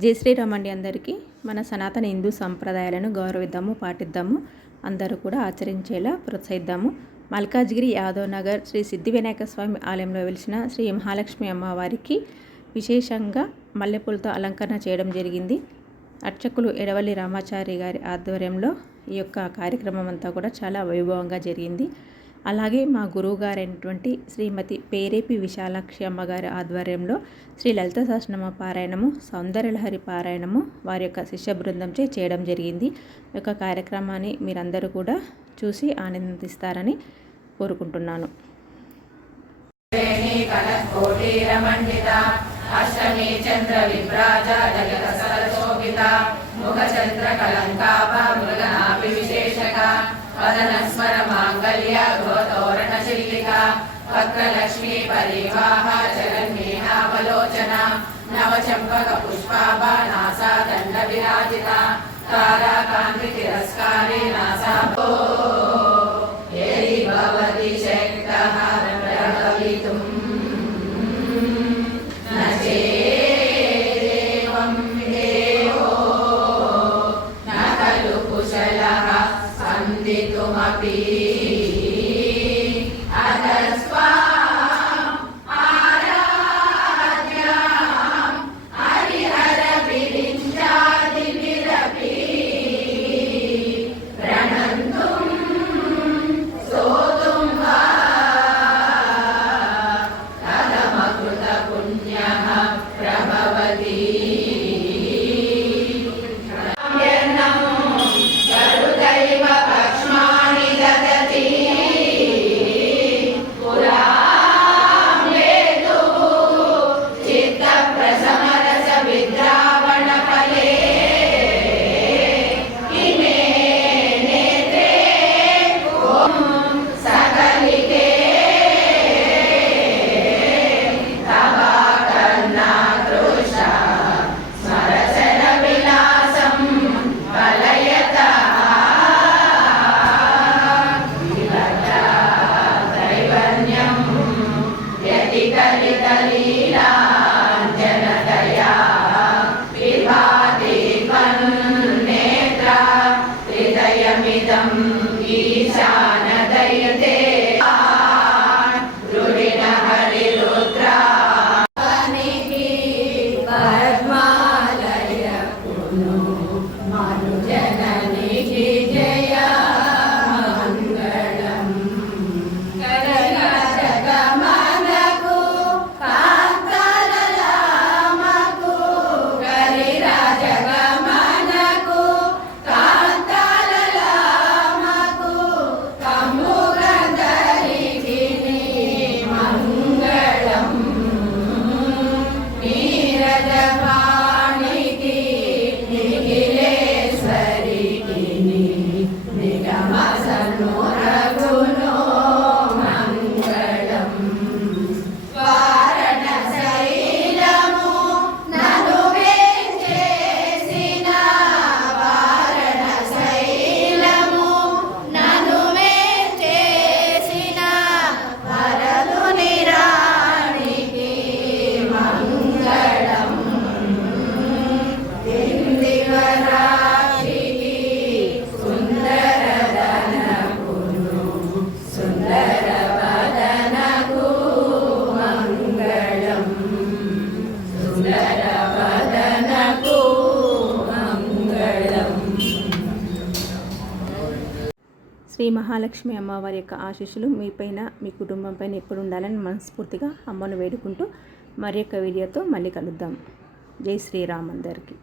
జై శ్రీరామ్ అండి అందరికీ. మన సనాతన హిందూ సంప్రదాయాలను గౌరవిద్దాము పాటిద్దాము అందరూ కూడా ఆచరించేలా ప్రోత్సహిద్దాము. మల్కాజ్గిరి యాదవ్ నగర్ శ్రీ సిద్ధి వినాయక స్వామి ఆలయంలో వెలిసిన శ్రీ మహాలక్ష్మి అమ్మవారికి విశేషంగా మల్లెపూలతో అలంకరణ చేయడం జరిగింది. అర్చకులు ఎడవల్లి రామాచారి గారి ఆధ్వర్యంలో ఈ యొక్క కార్యక్రమం అంతా కూడా చాలా వైభవంగా జరిగింది. అలాగే మా గురువుగారైనటువంటి శ్రీమతి పేరేపి విశాలాక్షి అమ్మగారి ఆధ్వర్యంలో శ్రీ లలిత సహస్రనామ పారాయణము సౌందర్యలహరి పారాయణము వారి యొక్క శిష్య బృందంచే చేయడం జరిగింది. ఈ యొక్క కార్యక్రమాన్ని మీరందరూ కూడా చూసి ఆనందిస్తారని కోరుకుంటున్నాను. అష్టమి చంద్ర విభ్రాజ జగత సరశోభిత ముఖ చంద్ర కలంకాప మృగనాభి విశేషక వదనస్మర మాంగళ్య వక్రలక్ష్మీ పరివాహచరన్మేహావలోచన నవచంపక పుష్పాభానాసా దండ విరాజిత తారాకాంతి తిరస్కారే నాసా ఏరి हृदयमिदम् శ్రీ మహాలక్ష్మి అమ్మవారి యొక్క ఆశీస్సులు మీపైన మీ కుటుంబం పైన ఎప్పుడు ఉండాలని మనస్ఫూర్తిగా అమ్మను వేడుకుంటూ మరి యొక్క వీడియోతో మళ్ళీ కలుద్దాం. జై శ్రీరామ్ అందరికీ.